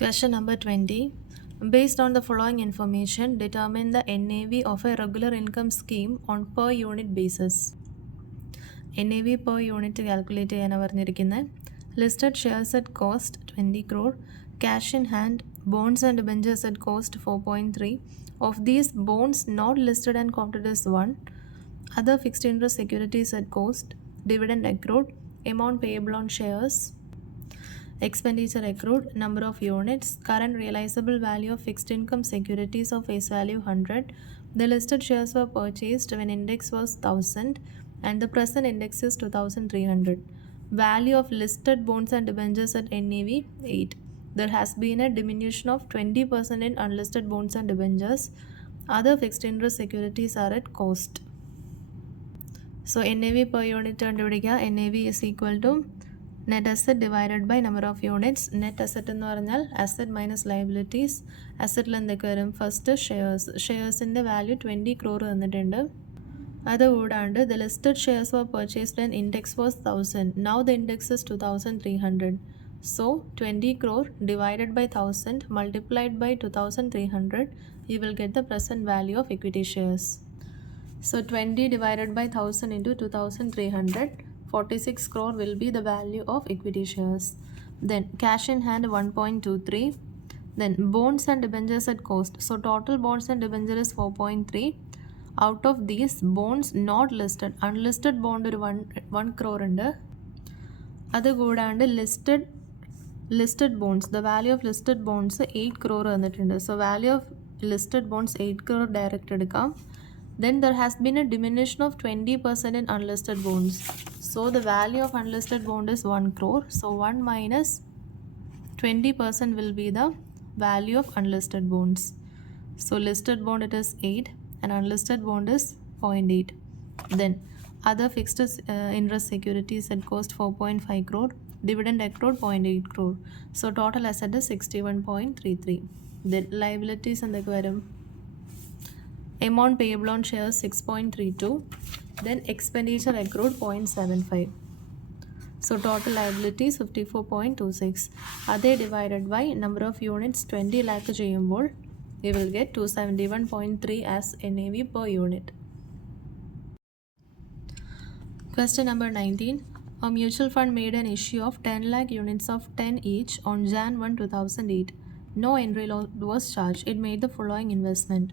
Question number 20. Based on the following information, determine the NAV of a regular income scheme on per unit basis. NAV per unit calculate ചെയ്യാനാണ് പറഞ്ഞിരിക്കുന്നത്. Listed shares at cost 20 crore, cash in hand, bonds and debentures at cost 4.3. Of these, bonds not listed and counted as 1. Other fixed interest securities at cost, dividend accrued, amount payable on shares, expenditure accrued, number of units, current realizable value of fixed income securities of face value 100. The listed shares were purchased when index was 1000 and the present index is 2300. Value of listed bonds and debentures at NAV 8. There has been a diminution of 20% in unlisted bonds and debentures. Other fixed interest securities are at cost. So NAV per unit കണ്ടുപിടിക്കുക. NAV is equal to net asset divided by number of units. Net asset എന്ന് പറഞ്ഞാൽ asset minus liabilities. Assetൽ എന്തൊക്കെ വരും? First ഷെയർസിൻ്റെ value 20 crore തന്നിട്ടുണ്ട്. അതുകൂടാണ്ട് the listed shares were purchased when index was 1000. Now the index is 2300. So 20 crore divided by 1000 multiplied by 2300, you will get the present value of equity shares. So 20 divided by 1000 into 2300, 46 crore will be the value of equity shares. Then cash in hand 1.23. Then bonds and debentures at cost. So total bonds and debenture is 4.3. Out of these, bonds not listed, unlisted bond ഒരു 1 crore ഉണ്ട്. അതുകൂടാണ്ട് listed bonds, the value of listed bonds 8 crore തന്നിട്ടുണ്ട്. So value of listed bonds 8 crore direct എടുക്കാം. Then there has been a diminution of 20% in unlisted bonds. So the value of unlisted bond is 1 crore. So 1 minus 20% will be the value of unlisted bonds. So listed bond it is 8 and unlisted bond is 0.8. Then other fixed interest securities at cost 4.5 crore. Dividend accrued 0.8 crore. So total asset is 61.33. Then liabilities and the varum. Amount payable on shares 6.32. Then expenditure accrued 0.75. So total liabilities 54.26. They divided by number of units 20 lakh ചെയ്യുമ്പോൾ we will get 271.3 as NAV per unit. Question number 19. A mutual fund made an issue of 10 lakh units of 10 each on Jan 1, 2008. No entry loss was charged. It made the following investment.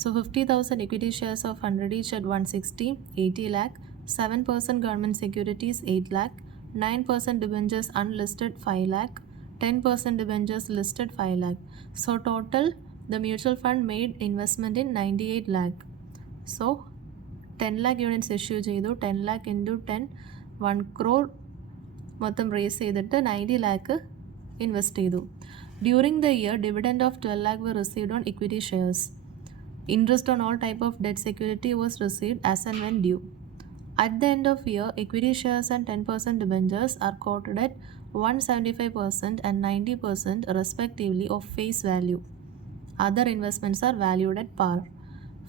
So 50,000 equity shares of 100 each at 160, 80 lakh, 7% government securities 8 lakh, 9% debentures unlisted 5 lakh, 10% debentures listed 5 lakh. So total the mutual fund made investment in 98 lakh. So 10 lakh units issue ചെയ്തു. 10 lakh into 10, 1 crore മൊത്തം raise ചെയ്തിട്ട് 90 lakh invest ചെയ്തു. During the year, dividend of 12 lakh were received on equity shares. Interest on all type of debt security was received as and when due. At the end of year, equity shares and 10% debentures are quoted at 175% and 90% respectively of face value. Other investments are valued at par.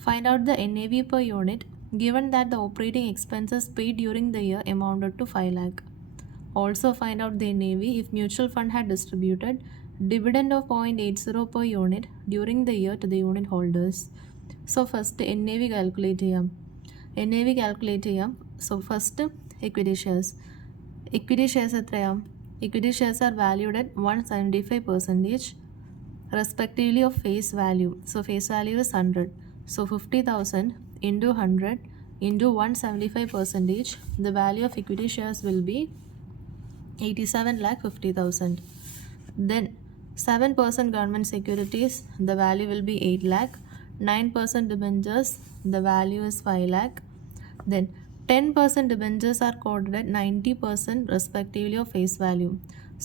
Find out the NAV per unit given that the operating expenses paid during the year amounted to 5 lakh. Also find out the NAV if mutual fund had distributed dividend of 0.80 per unit during the year to the unit holders. So first NAV calculate ചെയ്യാം. NAV calculate ചെയ്യാം. So first equity shares. Equity shares എത്രയാം? Equity shares are valued at 175% respectively of face value. So face value is 100. So 50,000 into 100 into 175%, the value of equity shares will be 87,50,000. Then 7% government securities, the value will be 8 lakh. 9% debentures, the value is 5 lakh. Then 10% debentures are quoted at 90% respectively of face value.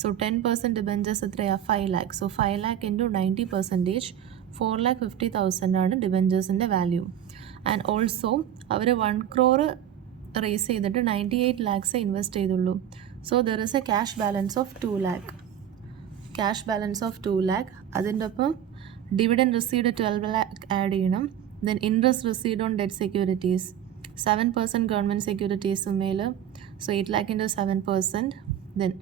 So 10% debentures at 5 lakh. So 5 lakh into 90%, 4,50,000 ആണ് ഡിബഞ്ചേഴ്സിൻ്റെ value. And also അവർ 1 crore raise ചെയ്തിട്ട് 98 lakhs invest ചെയ്തുള്ളൂ. So there is a cash balance of 2 lakh. Cash balance of 2 lakh. അതിൻ്റെ ഒപ്പം dividend received 12 lakh add ചെയ്യണം. Then interest received on debt securities 7% government സെക്യൂരിറ്റീസും മേൽ. So 8 lakh into 7%. Then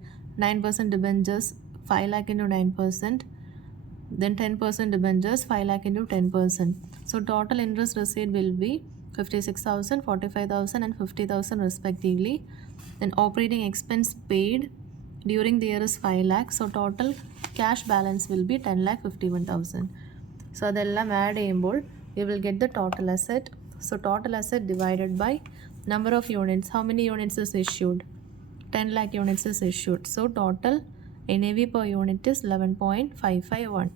9% debentures 5 lakh into 9%. Then 10% debentures, 5 lakh into 10%. So total interest received will be 56,000, 45,000 and 50,000 respectively. Then operating expense paid during the year is 5 lakh. So total cash balance will be 10 lakh 51,000. So അതെല്ലാം add ചെയ്യുമ്പോൾ we will get the total asset. So total asset divided by number of units. How many units is issued? 10 lakh units is issued. So total NAV per unit is 11.551.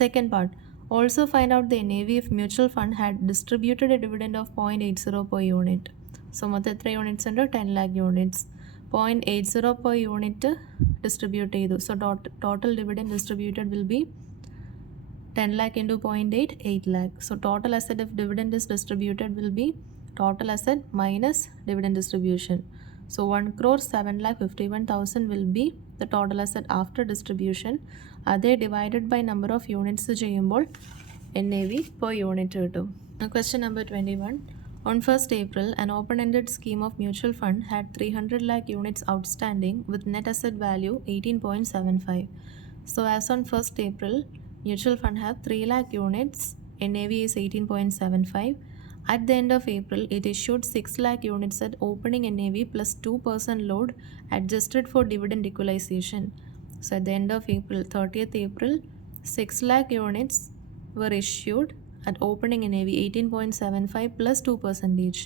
Second part, also find out the NAV if mutual fund had distributed a dividend of 0.80 per unit. So മൊത്തം എത്ര units ഉണ്ട്? 10 lakh units. 0.80 per unit distribute ചെയ്തു. So total dividend distributed will be 10 lakh into 0.8, 8 lakh. So total asset if dividend is distributed will be total asset minus dividend distribution. So 1 crore 7 lakh 51,000 will be the total asset after distribution. They divided by number of units ചെയ്യുമ്പോൾ NAV per unit കിട്ടും. Question number 21. On 1st April, an open-ended scheme of mutual fund had 300 lakh units outstanding with net asset value 18.75. So as on 1st April, mutual fund have 3 lakh units, NAV is 18.75. At the end of April, it issued 6 lakh units at opening NAV plus 2% load adjusted for dividend equalization. So at the end of April, 30th April, 6 lakh units were issued at opening NAV 18.75 plus 2% each.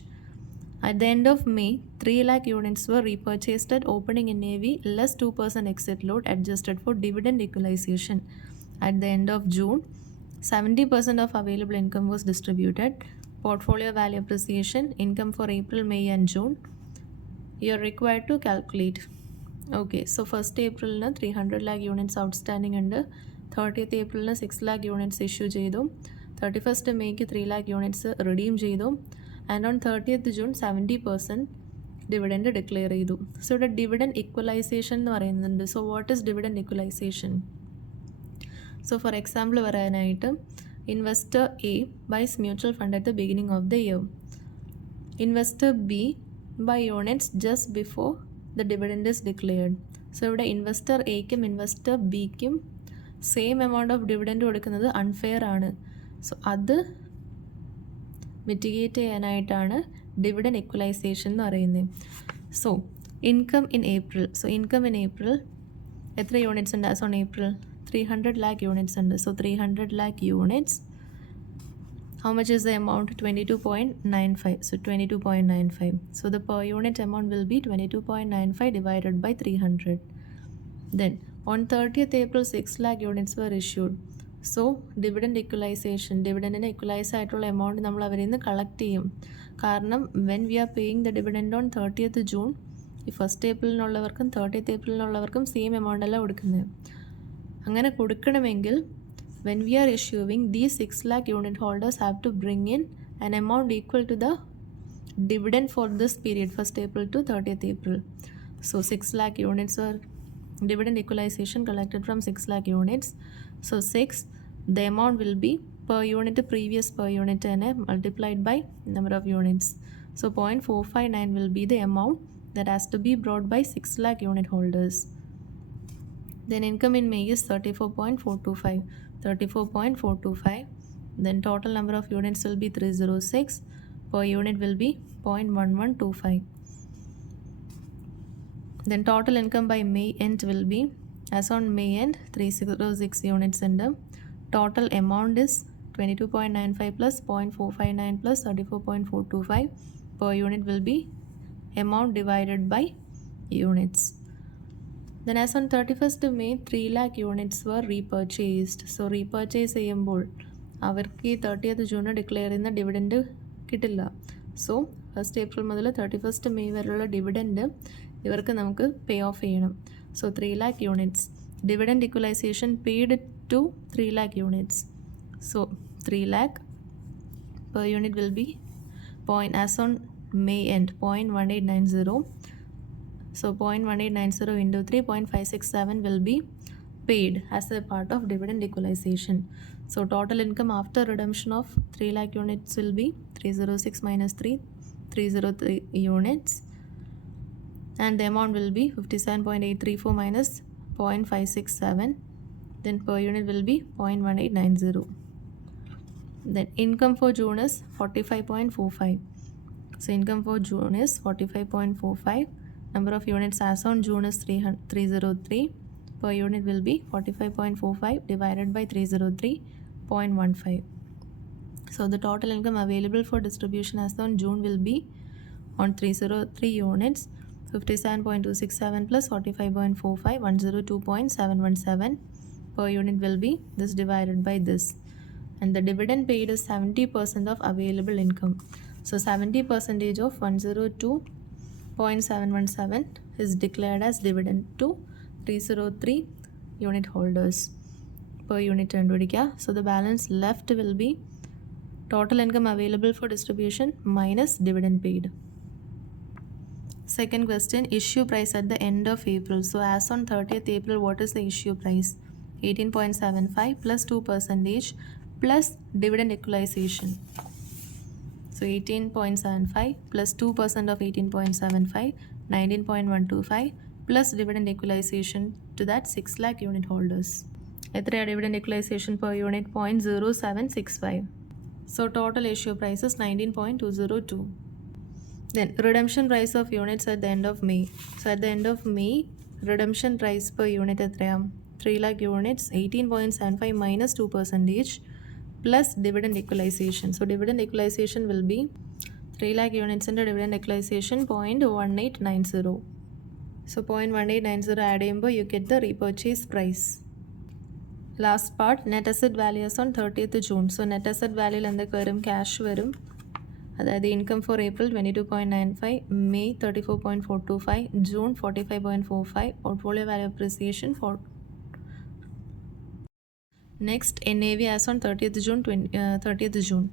At the end of May, 3 lakh units were repurchased at opening NAV less 2% exit load adjusted for dividend equalization. At the end of June, 70% of available income was distributed. Portfolio value appreciation, income for April, May and June, you are required to calculate. Okay, so 1st April 300 lakh units outstanding ഉണ്ട്. 30th April 6 lakh units issue ചെയ്തു. 31st May 3 lakh units redeem ചെയ്തു. And on 30th June 70% dividend declare ചെയ്തു. So ഇവിടെ dividend equalization എന്ന് പറയുന്നുണ്ട്. So what is dividend equalization? So for example പറയാനായിട്ട് investor A buys mutual fund at the beginning of the year. Investor B buy units just before the dividend is declared. So ഇവിടെ investor എയ്ക്കും investor ബിക്കും same amount of dividend കൊടുക്കുന്നത് unfair ആണ്. So അത് mitigate ചെയ്യാനായിട്ടാണ് dividend equalisation എന്ന് പറയുന്നത്. So income in April. So income in April എത്ര യൂണിറ്റ്സ് ഉണ്ട്? As on April 300 lakh units ഉണ്ട്. So 300 lakh units. How much is the amount? 22.95. So 22.95. So the per unit amount will be 22.95 divided by 300. Then on 30th April 6 lakh units were issued. So dividend equalization, dividend equalize ആയിട്ടുള്ള amount നമ്മൾ അവരിൽ നിന്ന് collect ചെയ്യും. കാരണം when we are paying the dividend on 30th June, ഈ 1st ഏപ്രിലിനുള്ളവർക്കും 30th ഏപ്രിലിനുള്ളവർക്കും same amount അല്ല കൊടുക്കുന്നത്. അങ്ങനെ കൊടുക്കണമെങ്കിൽ when we are issuing, these 6 lakh unit holders have to bring in an amount equal to the dividend for this period, 1st April to 30th April. So 6 lakh units are dividend equalization collected from 6 lakh units. So 6, the amount will be per unit, previous per unit and multiplied by number of units. So 0.459 will be the amount that has to be brought by 6 lakh unit holders. Then income in May is 34.425. 34.425. Then total number of units will be 306. Per unit will be 0.1125. Then total income by May end will be, as on May end, 306 units in the total amount is 22.95 plus 0.459 plus 34.425. Per unit will be amount divided by units. Then as on 31st May, 3 lakh units were repurchased. So repurchase ചെയ്യുമ്പോൾ അവർക്ക് ഈ 30th June declare ചെയ്യുന്ന dividend കിട്ടില്ല. So 1st April മുതൽ 31st May വരെയുള്ള dividend ഇവർക്ക് നമുക്ക് പേ of ചെയ്യണം. So 3 lakh units. Dividend equalization paid to 3 lakh units. So 3 lakh per unit will be as on May end 0.1890. So 0.1890 into 3.567 will be paid as a part of dividend equalization. So total income after redemption of 3 lakh units will be 306 minus 3, 303 units. And the amount will be 57.834 minus 0.567. then per unit will be 0.1890. Then income for June is 45.45. So income for June is 45.45. Number of units as on June is 303. Per unit will be 45.45 divided by 303.15. So the total income available for distribution as on June will be on 303 units 57.267 plus 45.45 102.717 per unit will be this divided by this, and the dividend paid is 70% of available income. So 70% of 102.717 is declared as dividend to 303 unit holders per unit. So the balance left will be total income available for distribution minus dividend paid. Second question, issue price at the end of April. So as on 30th April, what is the issue price? 18.75 plus 2% plus dividend equalization. So 18.75 plus 2% of 18.75, 19.125 plus dividend equalization to that 6 lakh unit holders. Etra dividend equalization per unit 0.0765. So total issue price is 19.202. Then redemption price of units at the end of May. So at the end of May, redemption price per unit at 3 lakh units, 18.75 minus 2% plus dividend equalization. So dividend equalization will be 3 lakh units into dividend equalization 0.1890. So 0.1890 add you get the repurchase price. Last part, net asset value is on 30th June. So net asset value and cash varum. The income for April 22.95, May 34.425, June 45.45, portfolio value appreciation for next NAV as on 30th June.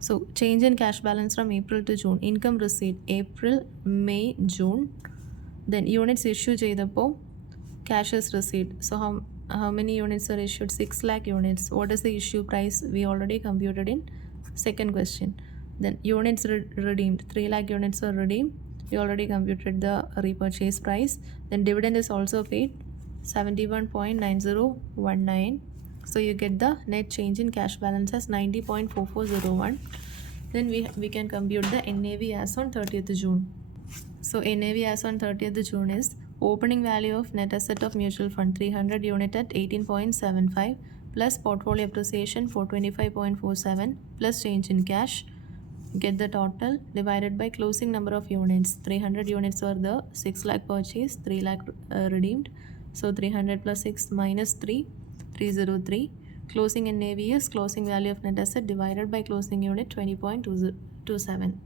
So change in cash balance from April to June. Income receipt April, May, June. Then units issue ചെയ്തപ്പോൾ cash is receipt. So how many units are issued? 6 lakh units. What is the issue price? We already computed in second question. Then units redeemed, 3 lakh units are redeemed. We already computed the repurchase price. Then dividend is also paid 71.9019. So you get the net change in cash balance as 90.4401. Then we can compute the NAV as on 30th June. So NAV as on 30th June is opening value of net asset of mutual fund 300 unit at 18.75 plus portfolio appreciation 425.47 plus change in cash. Get the total divided by closing number of units. 300 units were the 6 lakh purchase, 3 lakh redeemed. So 300 plus 6 minus 3, 303. Closing NAV is closing value of net asset divided by closing unit 20.27.